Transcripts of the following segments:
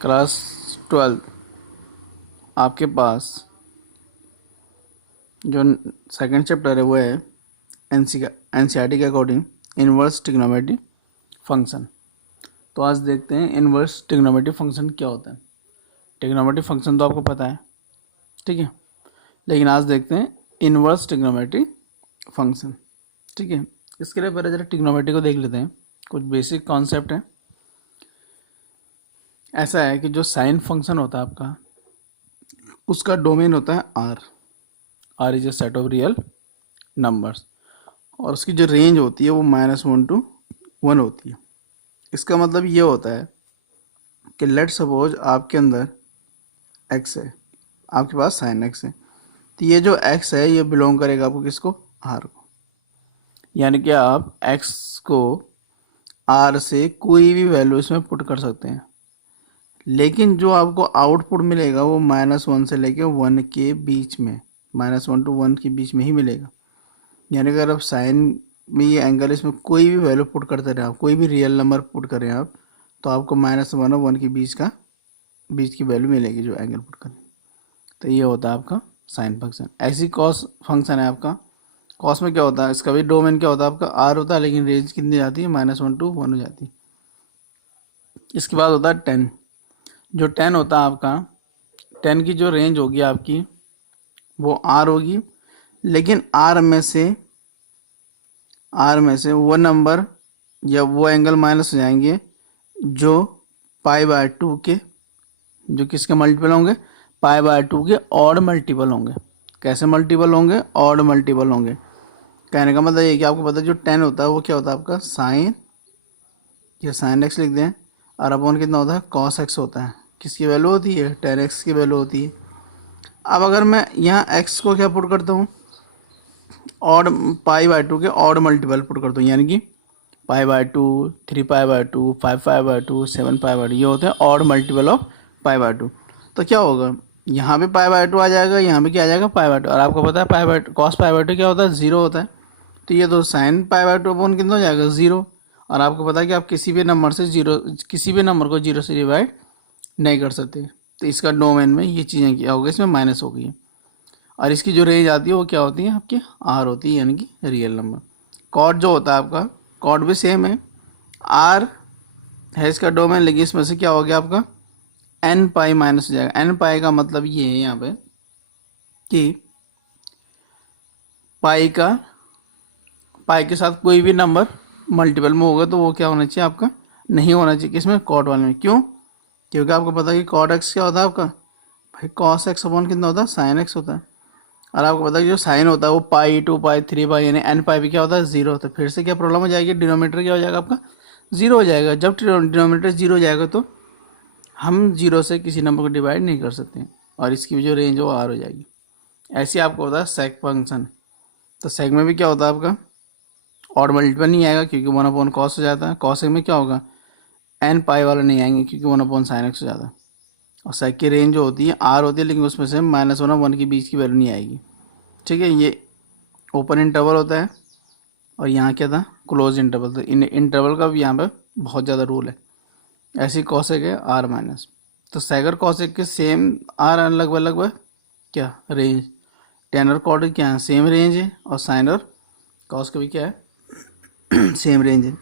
Class 12 आपके पास जो second chapter है वो है एनसीईआरटी के अकॉर्डिंग इनवर्स ट्रिग्नोमेट्री फंक्शन। तो आज देखते हैं इनवर्स ट्रिग्नोमेट्री फंक्शन क्या होता है। ट्रिग्नोमेट्री फंक्शन तो आपको पता है, ठीक है, लेकिन आज देखते हैं इनवर्स ट्रिग्नोमेट्री फंक्शन। ठीक है, इसके लिए पहले जरा ट्रिग्नोमेट्री को देख लेते हैं। कुछ बेसिक कॉन्सेप्ट है। ऐसा है कि जो साइन फंक्शन होता है आपका, उसका डोमेन होता है R is a set of real numbers, और उसकी जो रेंज होती है वो -1 to 1 होती है। इसका मतलब ये होता है कि लेट सपोज आपके अंदर x है, आपके पास साइन x है, तो ये जो x है ये बिलोंग करेगा आपको किसको, r को। यानी कि आप x को r से कोई भी वैल्यू इसमें पुट कर सकते हैं, लेकिन जो आपको आउटपुट मिलेगा वो -1 से लेके 1 के बीच में, -1 to 1 के बीच में ही मिलेगा। यानी अगर आप साइन में ये एंगल, इसमें कोई भी वैल्यू पुट करते रहे आप, कोई भी रियल नंबर पुट करें आप, तो आपको -1 और 1 के बीच की वैल्यू मिलेगी जो एंगल पुट करें। तो ये होता है आपका साइन फंक्शन। ऐसी कॉस फंक्शन है आपका। कॉस में क्या होता है, इसका भी डोमेन क्या होता है आपका आर होता है, लेकिन रेंज कितनी जाती है, -1 to 1 हो जाती है। इसके बाद होता है टेन। जो टेन होता है आपका, टेन की जो रेंज होगी आपकी वो आर होगी, लेकिन आर में से वो नंबर या वो एंगल माइनस हो जाएंगे जो π/2 के, जो किसके मल्टीपल होंगे, π/2 के ऑड मल्टीपल होंगे। कैसे मल्टीपल होंगे, ऑड मल्टीपल होंगे। कहने का मतलब ये कि आपको पता है जो 10 होता है वो क्या होता है आपका साइन, या साइन एक्स लिख दें, और अपॉन कितना होता है, कॉस एक्स होता है। किसकी वैल्यू होती है, 10x की वैल्यू होती है। अब अगर मैं यहाँ x को क्या पुट करता हूँ, ऑड π/2 के ऑड मल्टीपल पुट करता हूँ, यानी कि π/2, 3π/2, 5π/2, 7π/2, ये होते हैं ऑड मल्टीपल ऑफ π/2। तो क्या होगा, यहाँ पे π/2 आ जाएगा, यहाँ पे क्या आ जाएगा, π/2। और आपको पता है π/2 कॉस π/2 क्या होता है, 0 होता है। तो ये तो साइन π/2 अपॉन कितना हो जाएगा, 0। और आपको पता है कि आप किसी भी नंबर को 0 से डिवाइड नहीं कर सकते। तो इसका डोमेन में ये चीज़ें क्या हो गई, इसमें माइनस हो गई है। और इसकी जो रेंज आती है वो क्या होती है आपकी, आर होती है, यानी कि रियल नंबर। कॉड जो होता है आपका, कॉड भी सेम है, आर है इसका डोमेन, लेकिन इसमें से क्या हो गया आपका एन पाई माइनस हो जाएगा। एन पाई का मतलब ये है यहाँ पे कि पाई के साथ कोई भी नंबर मल्टीपल में होगा तो वो क्या होना चाहिए आपका, नहीं होना चाहिए किसमें, कॉड वाले में। क्यों, क्योंकि आपको पता है कि कॉड एक्स क्या होता है आपका, भाई कॉस एक्स अपॉन कितना होता है, साइन एक्स होता है। और आपको पता है कि जो साइन होता है वो π/2 π/3 पाई, यानी एन पाई भी क्या होता है, 0 होता है। फिर से क्या प्रॉब्लम हो जाएगी, डिनोमीटर क्या हो जाएगा आपका, 0 हो जाएगा। जब डिनोमीटर 0 हो जाएगा तो हम 0 से किसी नंबर को डिवाइड नहीं कर सकते, और इसकी जो रेंज है वो आर हो जाएगी। ऐसे आपको होता है सेक फंक्शन। तो सेक में भी क्या होता है आपका, ऑड मल्टीपल नहीं आएगा क्योंकि 1/cos हो जाता है। कॉस में क्या होगा, एन पाई वाला नहीं आएंगे क्योंकि 1/sin x हो जाता है। और सेक की रेंज जो होती है आर होती है, लेकिन उसमें से -1 और 1 के बीच की वैल्यू नहीं आएगी। ठीक है, ये ओपन इंटरवल होता है, और यहाँ क्या था, क्लोज इंटरवल। तो इन इंटरवल का भी यहाँ पे बहुत ज़्यादा रूल है। ऐसी कॉसेक है आर माइनस। तो सैगर कॉसेक के सेम आर लगभग क्या रेंज, टेन और कॉट क्या है, सेम रेंज है, और साइन और कॉस का भी क्या है सेम रेंज है।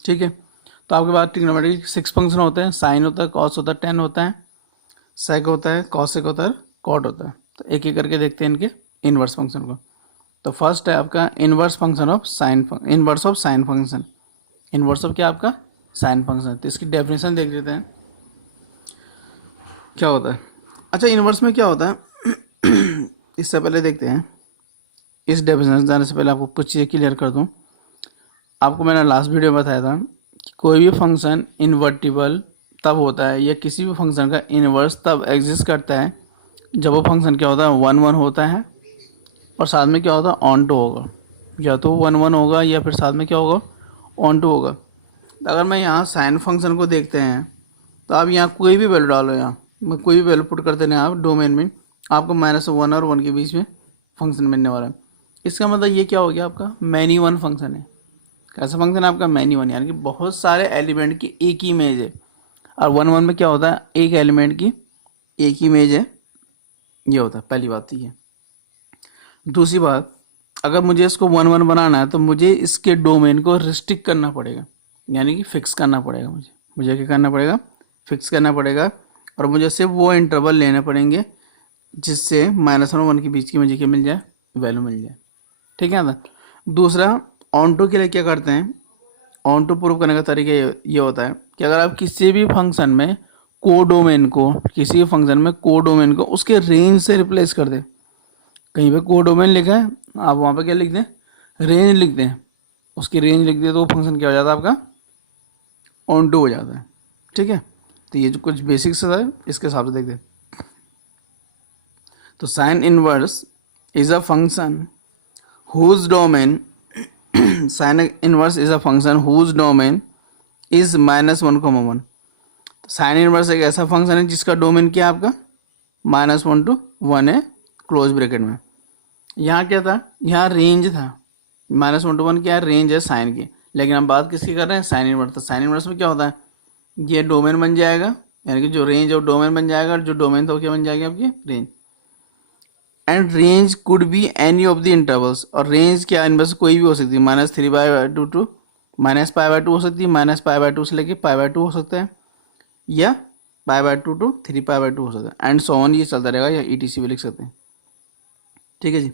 ठीक है, तो आपके पास ट्रिग्नोमेट्री 6 फंक्शन होते हैं, साइन होता है, कॉस होता है, टेन होता है, सेक होता है, कॉसेक होता है, कॉट होता है। तो एक एक करके देखते हैं इनके इनवर्स फंक्शन को। तो फर्स्ट है आपका inverse function of sine, inverse of sine function. Inverse of क्या आपका, साइन फंक्शन। तो इसकी डेफिनेशन देख लेते हैं क्या होता है। अच्छा, इनवर्स में क्या होता है इससे पहले देखते हैं, इस डेफिनेशन जाने से पहले आपको कुछ चीज़ें क्लियर कर दूं। आपको मैंने लास्ट वीडियो में बताया था कि कोई भी फंक्शन इन्वर्टिबल तब होता है, या किसी भी फंक्शन का इनवर्स तब एग्जिस्ट करता है जब वो फंक्शन क्या होता है, 1 1 होता है, और साथ में क्या होता है, ऑन टू होगा। या तो 1 1 होगा, या फिर साथ में क्या होगा, ऑन टू होगा। तो अगर मैं यहाँ साइन फंक्शन को देखते हैं, तो आप यहाँ कोई भी वैल्यू डालो, यहाँ कोई भी वैल्यू पुट करते हैं आप डोमेन में, आपको -1 और 1 के बीच में फंक्शन मिलने वाला है। इसका मतलब ये क्या हो गया, आपका मैनी वन फंक्शन है। कैसा फंक्शन है आपका, मैनी वन, यानी कि बहुत सारे एलिमेंट की एक ही इमेज है। और 1 1 में क्या होता है, एक एलिमेंट की एक ही इमेज है, ये होता है। पहली बात तो ये। दूसरी बात, अगर मुझे इसको 1 1 बनाना है तो मुझे इसके डोमेन को रिस्ट्रिक्ट करना पड़ेगा, यानी कि फिक्स करना पड़ेगा। मुझे क्या करना पड़ेगा, फिक्स करना पड़ेगा। और मुझे सिर्फ वो इंटरवल लेने पड़ेंगे जिससे -1 और 1 के बीच की मुझे क्या मिल जाए, वैल्यू मिल जाए। ठीक है ना। दूसरा, ऑन टू के लिए क्या करते हैं, ऑन टू प्रूव करने का तरीका ये होता है कि अगर आप किसी भी फंक्शन में कोडोमेन को, किसी भी फंक्शन में कोडोमेन को उसके रेंज से रिप्लेस कर दे। कहीं पे कोडोमेन लिखा है, आप वहाँ पे क्या लिख दें, रेंज लिख दें, उसकी रेंज लिख दें, तो वो फंक्शन क्या हो जाता है आपका, ऑन टू हो जाता है। ठीक है। तो ये जो कुछ बेसिक्स है इसके हिसाब से देखते हैं। तो sine inverse is a function whose domain sine inverse is a function whose domain is -1, sine inverse एक ऐसा फंक्शन है जिसका डोमेन क्या है आपका, -1 to 1 है, क्लोज ब्रैकेट में। यहाँ क्या था, यहाँ रेंज था, -1 to 1 क्या है, रेंज है साइन की। लेकिन हम बात किसकी कर रहे हैं, साइन इनवर्स। तो साइन इनवर्स में क्या होता है, ये डोमेन बन जाएगा, यानी कि जो रेंज है वो डोमेन बन जाएगा, और जो डोमेन था वो क्या बन जाएगी आपकी, range. And range could be any of the intervals, और रेंज क्या इनमें से कोई भी हो सकती है, -3/2 टू -π/2 हो सकती है, -π/2 से लेके π/2 हो सकता है, या π/2 टू 3π/2 हो सकता है, एंड सो ऑन, ये चलता रहेगा, या ETC भी लिख सकते हैं। ठीक है जी।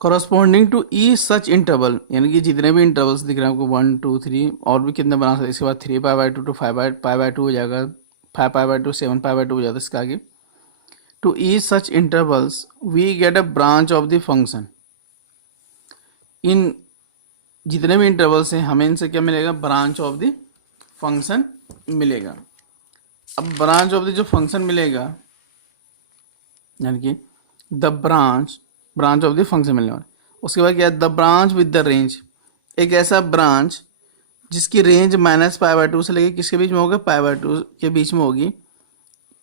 Corresponding to each such interval, यानी कि जितने भी इंटरवल्स दिख रहे हैं आपको 1 2 3 और भी कितने बना सकते हैं, इसके बाद 3π/2 टू 5π/2 हो जाएगा, 5π/2 7π/2 हो जाता है इसका आगे। To each such intervals we get a branch of the function. इन जितने भी इंटरवल्स हैं हमें इनसे क्या मिलेगा, ब्रांच ऑफ द फंक्शन मिलेगा। अब ब्रांच ऑफ द जो फंक्शन मिलेगा, यानी कि the branch of the function मिलने वाला। उसके बाद क्या है, the branch with the range, एक ऐसा ब्रांच जिसकी रेंज -π/2 से लेके किसके बीच में होगा, π/2 के बीच में होगी।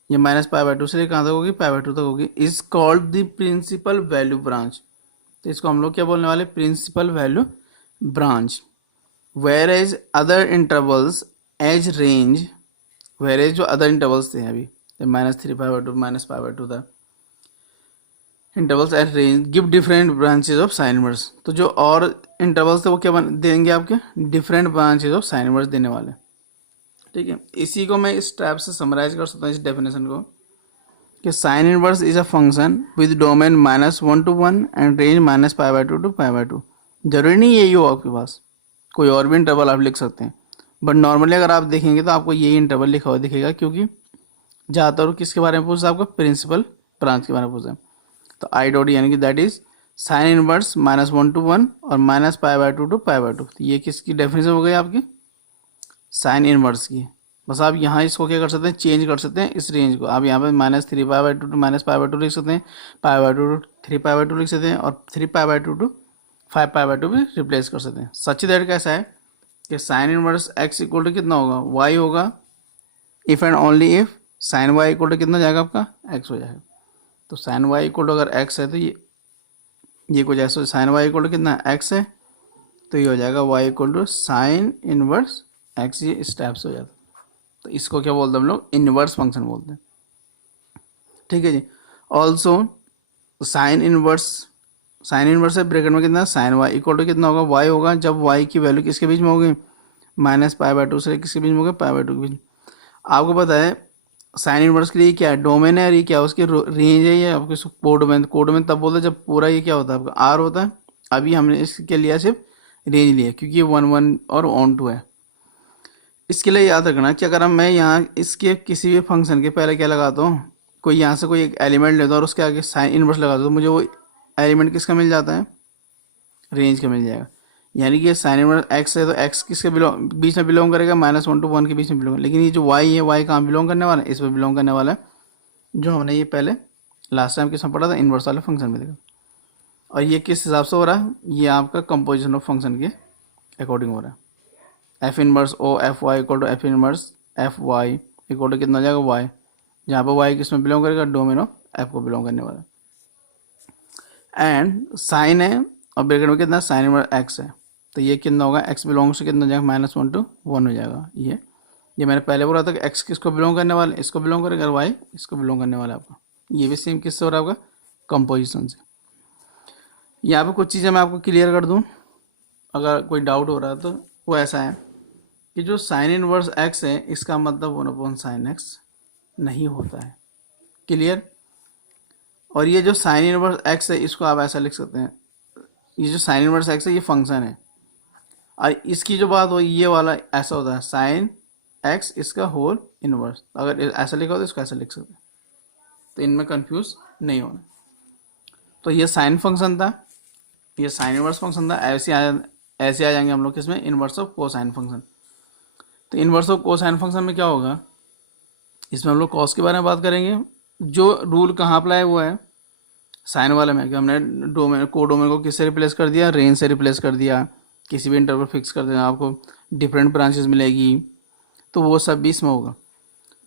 ये -π/2 से लेकर कहाँ तक होगी, π/2 तक होगी, is called the principal value branch. तो इसको हम लोग क्या बोलने वाले, principal value branch. Whereas other intervals as range, whereas जो अदर इंटरवल्स थे अभी, -3π/2 -π/2 था, intervals at range give different branches of sine inverse. तो जो और इंटरवल्स थे वो क्या देंगे आपके, different branches of sine inverse देने वाले। ठीक है। इसी को मैं इस टाइप से समराइज कर सकता हूँ, इस डेफिनेशन को, कि sine inverse is a function with domain -1 to 1 and range -π/2 to π/2। जरूरी नहीं यही हो आपके पास, कोई और भी इंटरवल आप लिख सकते हैं, बट नॉर्मली अगर आप देखेंगे तो आपको यही इंटरवल लिखा हुआ दिखेगा, क्योंकि ज़्यादातर किसके बारे में पूछा, आपको प्रिंसिपल ब्रांच के बारे में पूछा। तो आई डॉट यानी कि that is sine inverse -1 to 1 और -π/2 to π/2। तो ये किसकी डेफिनेशन हो गई आपकी, साइन इनवर्स की। बस आप यहाँ इसको क्या कर सकते हैं, चेंज कर सकते हैं इस रेंज को। आप यहाँ पे -3π/2 टू -π/2 लिख सकते हैं, π/2 टू 3π/2 लिख सकते हैं, और 3π/2 टू 5π/2 भी रिप्लेस कर सकते हैं। सच दैट कैसा है कि sine inverse x equal to कितना होगा, y होगा, if and only if sine y equal to कितना जाएगा आपका, x हो जाएगा। तो साइन y इक्वल टू अगर x है तो ये कुछ ऐसा, साइन y इक्वल टू कितना x है, तो ये हो जाएगा y equal to sine inverse x, ये इस टाइप से हो जाता है। तो इसको क्या बोलते हैं हम लोग, इनवर्स फंक्शन बोलते हैं। ठीक है जी। ऑल्सो साइन इनवर्स है ब्रैकेट में कितना, साइन y इक्वल टू कितना होगा, y होगा, जब y की वैल्यू किसके बीच में होगी, -π/2 से किसके बीच में होगा, π/2 के बीच। आपको पता है साइन इनवर्स के लिए क्या है, डोमेन है, और ये क्या है, उसकी रेंज है, ये आपके कोडोमेन तब बोलते हैं जब पूरा ये क्या होता है आपका आर होता है। अभी हमने इसके लिया सिर्फ रेंज लिया, क्योंकि ये 1 1 और ऑन टू है। इसके लिए याद रखना कि अगर मैं यहाँ इसके किसी भी फंक्शन के पहले क्या लगाता हूँ, कोई यहाँ से कोई एक एलिमेंट लेता हूँ और उसके आगे साइन इनवर्स लगाता हूँ, तो मुझे वो एलिमेंट किसका मिल जाता है, रेंज का मिल जाएगा। यानी कि साइन इनवर्स एक्स है तो एक्स किसके बीच में बिलोंग करेगा, -1 to 1 के बीच में बिलोंग। लेकिन ये जो वाई है, वाई कहाँ बिलोंग करने वाला है, इस पर बिलोंग करने वाला है, जो हमने ये पहले लास्ट टाइम किसमें पढ़ा था, इनवर्स वाले फंक्शन में देखा। और ये किस हिसाब से हो रहा है, ये आपका कंपोजिशन ऑफ फंक्शन के अकॉर्डिंग हो रहा है। F inverse O F Y equal to F inverse F Y equal to कितना हो जाएगा, वाई, जहाँ पर वाई किसमें बिलोंग करेगा, डोमेन ऑफ एफ को बिलोंग करने वाला। एंड साइन है और ब्रैकेट में कितना, साइन इनवर्स एक्स है, तो ये कितना होगा, एक्स बिलोंग्स टू कितना हो जाएगा, -1 to 1 हो जाएगा ये। ये मैंने पहले बोला था कि एक्स किसको बिलोंग करने वाला है, इसको बिलोंग करेगा, और वाई इसको बिलोंग करने वाला है आपका। ये भी सेम किससे हो रहा है आपका, कंपोजिशन से। यहाँ पे कुछ चीज़ें मैं आपको क्लियर कर दूँ, अगर कोई डाउट हो रहा है तो वो ऐसा है कि जो साइन इनवर्स एक्स है इसका मतलब 1/sin x नहीं होता है। क्लियर। और ये जो साइन इनवर्स एक्स है इसको आप ऐसा लिख सकते हैं, ये जो साइन इनवर्स एक्स है ये फंक्शन है, और इसकी जो बात हो ये वाला ऐसा होता है साइन एक्स इसका होल इनवर्स। अगर ऐसा लिखा हो तो इसको ऐसा लिख सकते हैं, तो इनमें कंफ्यूज नहीं होना। तो ये साइन फंक्शन था, ये साइन इनवर्स फंक्शन था, ऐसे आ जाएंगे हम लोग किसमें, इनवर्स ऑफ कोसाइन फंक्शन। तो इनवर्स ऑफ कोसाइन फंक्शन में क्या होगा, इसमें हम लोग कॉस के बारे में बात करेंगे। जो रूल कहाँ अप्लाई हुआ है, साइन वाले में, कि हमने डोमेन कोडोमेन को किससे रिप्लेस कर दिया, रेंज से रिप्लेस कर दिया, किसी भी इंटरवल फिक्स कर देना, आपको डिफरेंट ब्रांचेस मिलेगी, तो वो सब भी इसमें होगा।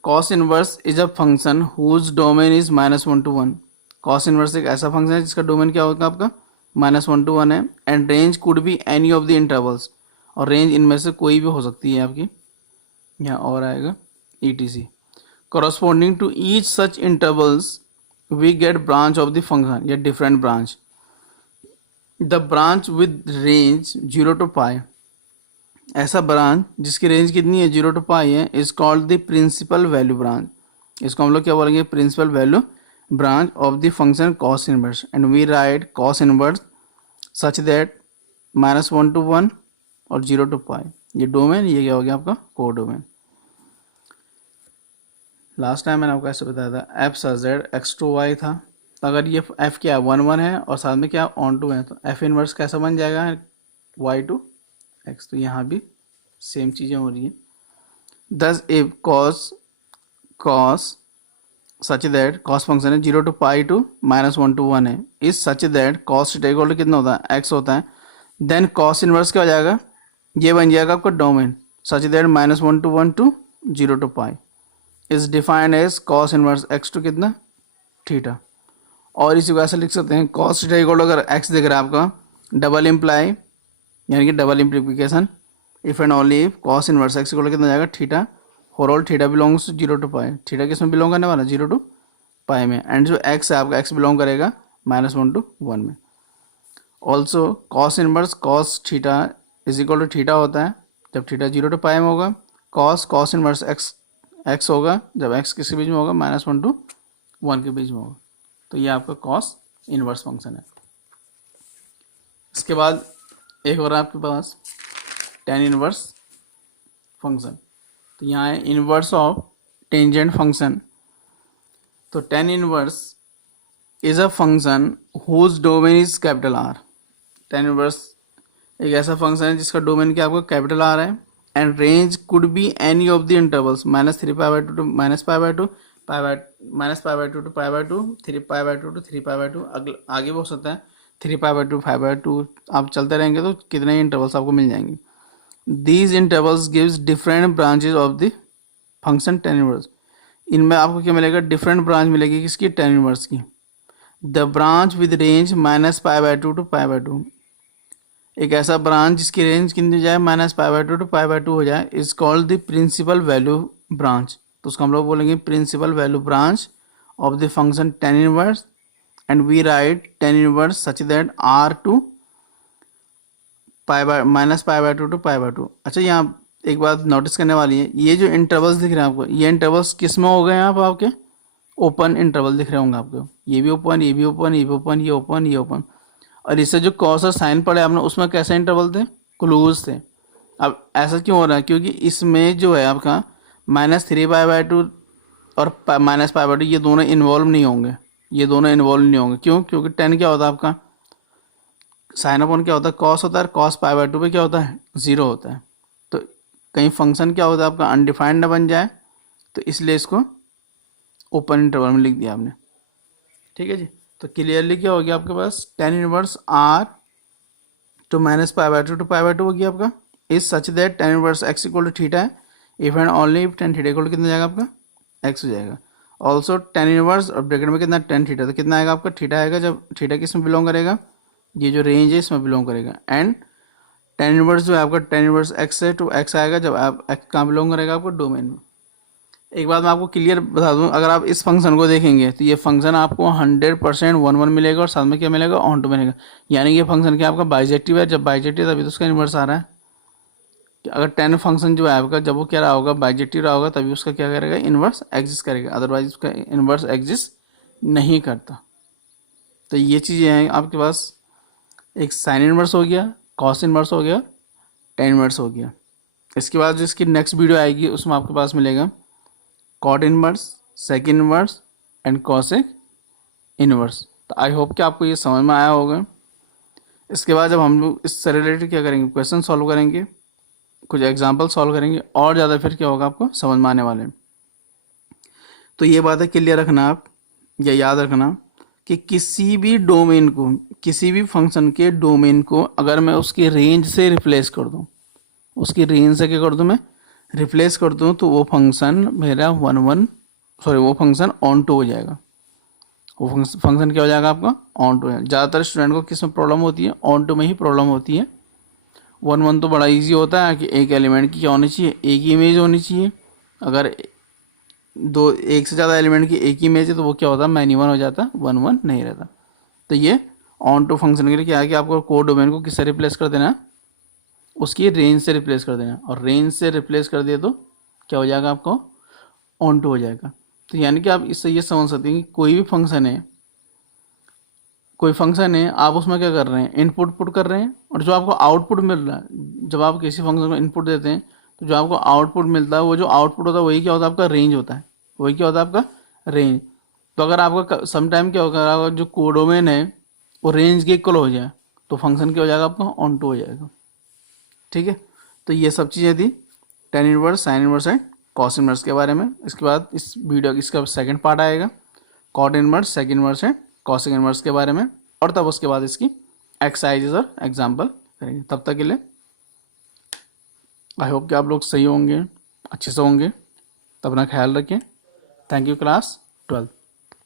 Cos inverse is a function whose domain is -1 to 1। Cos inverse एक ऐसा फंक्शन है जिसका डोमेन क्या होगा आपका, -1 to 1 है, and range could be any of the intervals, और रेंज इनमें से कोई भी हो सकती है आपकी, यहाँ और आएगा ETC। corresponding to each such intervals we get branch of the function या different branch। the branch with range 0 to pi, ऐसा ब्रांच जिसकी रेंज कितनी है 0 to pi है, is called the principal value branch. इसको हम लोग क्या बोलेंगे, principal value branch of the function cos inverse, and we write cos inverse such that -1 to 1 और 0 to pi, ये डोमेन, ये क्या हो गया आपका को डोमेन। लास्ट टाइम मैंने आपको ऐसे बताया था एफ सच दैट x2y था, अगर ये f क्या 1 है और साथ में क्या ऑन टू है, तो f इनवर्स कैसा बन जाएगा y to x। तो यहाँ भी सेम चीज़ें हो रही हैं। Thus if cos such that cos function है 0 to pi to -1 to 1 है, is such that cos theta equal to कितना होता है, x होता है, देन cos इनवर्स क्या हो जाएगा, ये बन जाएगा आपका domain such that -1 to 1 to 0 to pi is defined as cos inverse x to कितना थीटा। और इसी को ऐसे लिख सकते हैं cos थीटा इक्वल अगर x दिख रहा है आपका, डबल इम्प्लाई यानी कि double implication, if and only if cos inverse x equal कितना जाएगा theta, for all theta belongs to 0 to pi। Theta किस में बिलोंग करने वाला 0 to pi में, एंड जो x है आपका x बिलोंग करेगा -1 to 1 में। Also cos inverse cos theta is equal to theta होता है जब थीटा 0 to pi में होगा, cos इनवर्स x होगा जब x किसके बीच में होगा, -1 to 1 के बीच में होगा। तो ये आपका cos इनवर्स फंक्शन है। इसके बाद एक और आपके पास tan इनवर्स फंक्शन, तो यहाँ है इनवर्स ऑफ टेंजेंट फंक्शन। तो tan inverse is a function whose domain is R। tan inverse एक ऐसा फंक्शन है जिसका डोमेन क्या आपका R है, and range could be any of the intervals -3π/2 to -π/2, -π/2 to π/2, 3π/2 to 3π/2, आगे भी हो सकता है 3π/2, 5/2, आप चलते रहेंगे तो कितने ही इंटरवल्स आपको मिल जाएंगे। These intervals gives different branches of the function tan inverse. इनमें आपको क्या मिलेगा, डिफरेंट ब्रांच मिलेगी किसकी, tan इनवर्स की। The branch with range -π/2 to π/2, एक ऐसा ब्रांच जिसकी रेंज कितनी जाए -π/2 to π/2 हो जाए, is called the principal value branch. तो उसको हम लोग बोलेंगे principal value branch of the function tan inverse, and we write tan inverse such that R to -π/2 to π/2। अच्छा, यहाँ एक बात नोटिस करने वाली है, ये जो इंटरवल्स दिख रहे हैं आपको, ये इंटरवल्स किस में हो गए हैं आपके ओपन इंटरवल दिख रहे होंगे आपको, ये भी ओपन, ये भी ओपन, ये भी ओपन, ये ओपन, ये ओपन। और इससे जो कॉस और साइन पड़े आपने उसमें कैसे इंटरवल थे, क्लोज थे। अब ऐसा क्यों हो रहा है, क्योंकि इसमें जो है आपका -3π/2 और -π/2 ये दोनों इन्वॉल्व नहीं होंगे, ये दोनों इन्वॉल्व नहीं होंगे। क्यों, क्योंकि tan क्या होता है आपका, साइन अपॉन क्या होता है कॉस होता है, cos π/2 पे क्या होता है 0 होता है। तो कहीं फंक्शन क्या होता है आपका अनडिफाइंड ना बन जाए, तो इसलिए इसको ओपन इंटरवल में लिख दिया आपने। ठीक है जी, तो क्लियरली क्या हो गया आपके पास, tan inverse R to -π/2 to π/2 हो गया आपका, is such that tan inverse x equal to theta है, if and only if tan theta equal to कितना जाएगा आपका x हो जाएगा। ऑल्सो tan इनवर्स और ब्रैकेट में कितना tan थीटा, तो कितना आएगा आपका थीटा आएगा जब थीटा किस में बिलोंग करेगा, ये जो रेंज है इसमें बिलोंग करेगा, एंड टेन इनवर्स जो है आपका टेन इनवर्स एक्स है, तो एक्स आएगा जब आप एक्स कहाँ बिलोंग करेगा आपको डोमेन में। एक बात मैं आपको क्लियर बता दूं, अगर आप इस फंक्शन को देखेंगे तो ये फंक्शन आपको 100% 1 1 मिलेगा और साथ में क्या मिलेगा, ऑन टू मिलेगा। यानी कि ये फंक्शन क्या आपका बाइजेक्टिव है, जब बाइजेक्टिव है तभी तो उसका इन्वर्स आ रहा है। कि अगर 10 फंक्शन जो है आपका जब वो क्या रहा होगा, बाइजेक्टिव रहा होगा, तभी उसका क्या करेगा, इन्वर्स एग्जिस्ट करेगा, अदरवाइज उसका इन्वर्स एग्जिस्ट नहीं करता। तो ये चीज़ें हैं आपके पास, एक साइन इन्वर्स हो गया, कॉस इन्वर्स हो गया, टेन इन्वर्स हो गया। इसके बाद जो इसकी नेक्स्ट वीडियो आएगी उसमें आपके पास मिलेगा cot inverse, second inverse and cosec inverse. तो आई होप कि आपको ये समझ में आया होगा। इसके बाद जब हम लोग इससे रिलेटेड क्या करेंगे, क्वेश्चन सॉल्व करेंगे, कुछ एग्जांपल सॉल्व करेंगे, और ज़्यादा फिर क्या होगा आपको समझ में आने वाले हैं। तो ये बात है क्लियर रखना आप, या याद रखना कि किसी भी डोमेन को, किसी भी फंक्शन के डोमेन को अगर मैं उसकी रेंज से रिप्लेस कर दूँ, उसकी रेंज से क्या कर दूँ, मैं रिप्लेस कर दूँ, तो वो फंक्शन मेरा वो फंक्शन ऑन टू हो जाएगा। वो फंक्शन क्या हो जाएगा आपका, ऑन टू है। ज़्यादातर स्टूडेंट को किस में प्रॉब्लम होती है, ऑन टू में ही प्रॉब्लम होती है। 1 1 तो बड़ा इजी होता है कि एक एलिमेंट की क्या होनी चाहिए, एक ही इमेज होनी चाहिए। अगर एक से ज़्यादा एलिमेंट की एक ही इमेज है तो वो क्या होता है, मैनी वन हो जाता है, 1 1 नहीं रहता। तो ये ऑन टू फंक्शन के लिए क्या है कि आपको कोड डोमेन को किससे रिप्लेस कर देना है, उसकी रेंज से रिप्लेस कर देना। और रेंज से रिप्लेस कर दिया तो क्या हो जाएगा, आपको ऑन टू हो जाएगा। तो यानी कि आप इससे ये समझ सकते हैं कि कोई भी फंक्शन है, कोई फंक्शन है, आप उसमें क्या कर रहे हैं, इनपुट पुट कर रहे हैं, और जो आपको आउटपुट मिल रहा है, जब आप किसी फंक्शन को इनपुट देते हैं तो जो आपको आउटपुट मिलता है, वो जो आउटपुट होता है वही क्या होता है, आपका रेंज होता है। वही क्या होता है, आपका रेंज। तो अगर आपका समटाइम क्या होगा, अगर जो कोडोमेन है वो रेंज के इक्वल हो जाए तो फंक्शन क्या हो जाएगा, आपका ऑन टू हो जाएगा। ठीक है, तो ये सब चीज़ें थी tan inverse, sine inverse and cos inverse के बारे में। इसके बाद इस वीडियो इसका सेकंड पार्ट आएगा cot inverse, second inverse and cosec inverse के बारे में, और तब उसके बाद इसकी एक्सरसाइजेस और एग्जाम्पल करेंगे। तब तक के लिए आई होप कि आप लोग सही होंगे, अच्छे से होंगे। तो अपना ख्याल रखें। Thank you class 12।